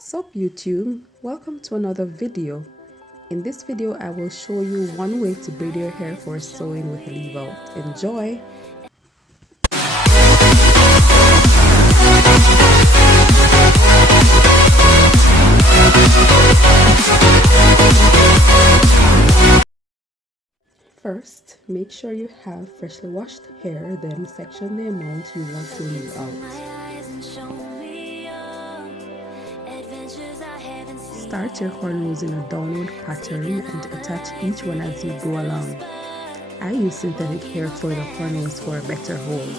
What's up YouTube? Welcome to another video. In this video I will show you one way to braid your hair for sewing with leave out. Enjoy! First, make sure you have freshly washed hair, then section the amount you want to leave out. Start your cornrows in a downward pattern and attach each one as you go along. I use synthetic hair for the cornrows for a better hold.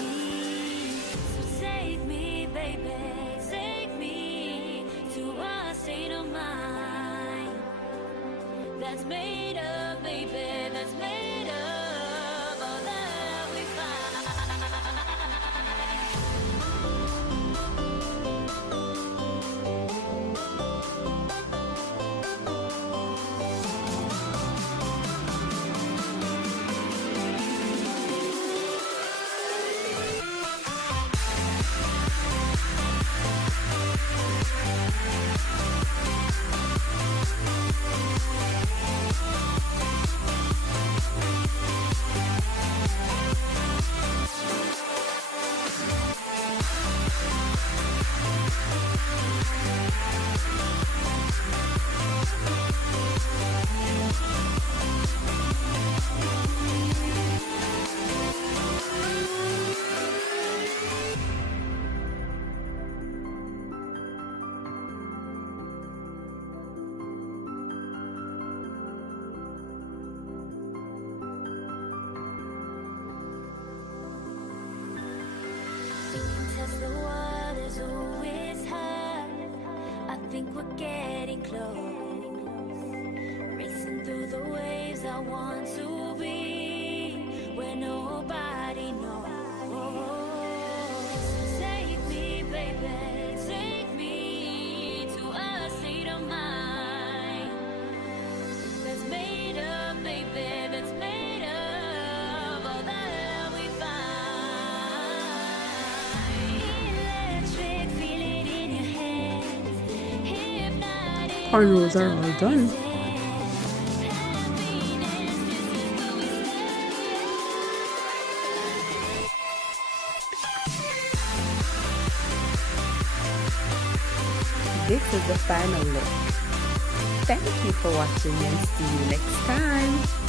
The water's always high. I think we're getting close. Racing through the waves, I want to be where nobody knows. Take me, baby, take me to a state of mind that's made up, baby, that's made of all that we find. Cornrows are all done. This is the final look. Thank you for watching and see you next time.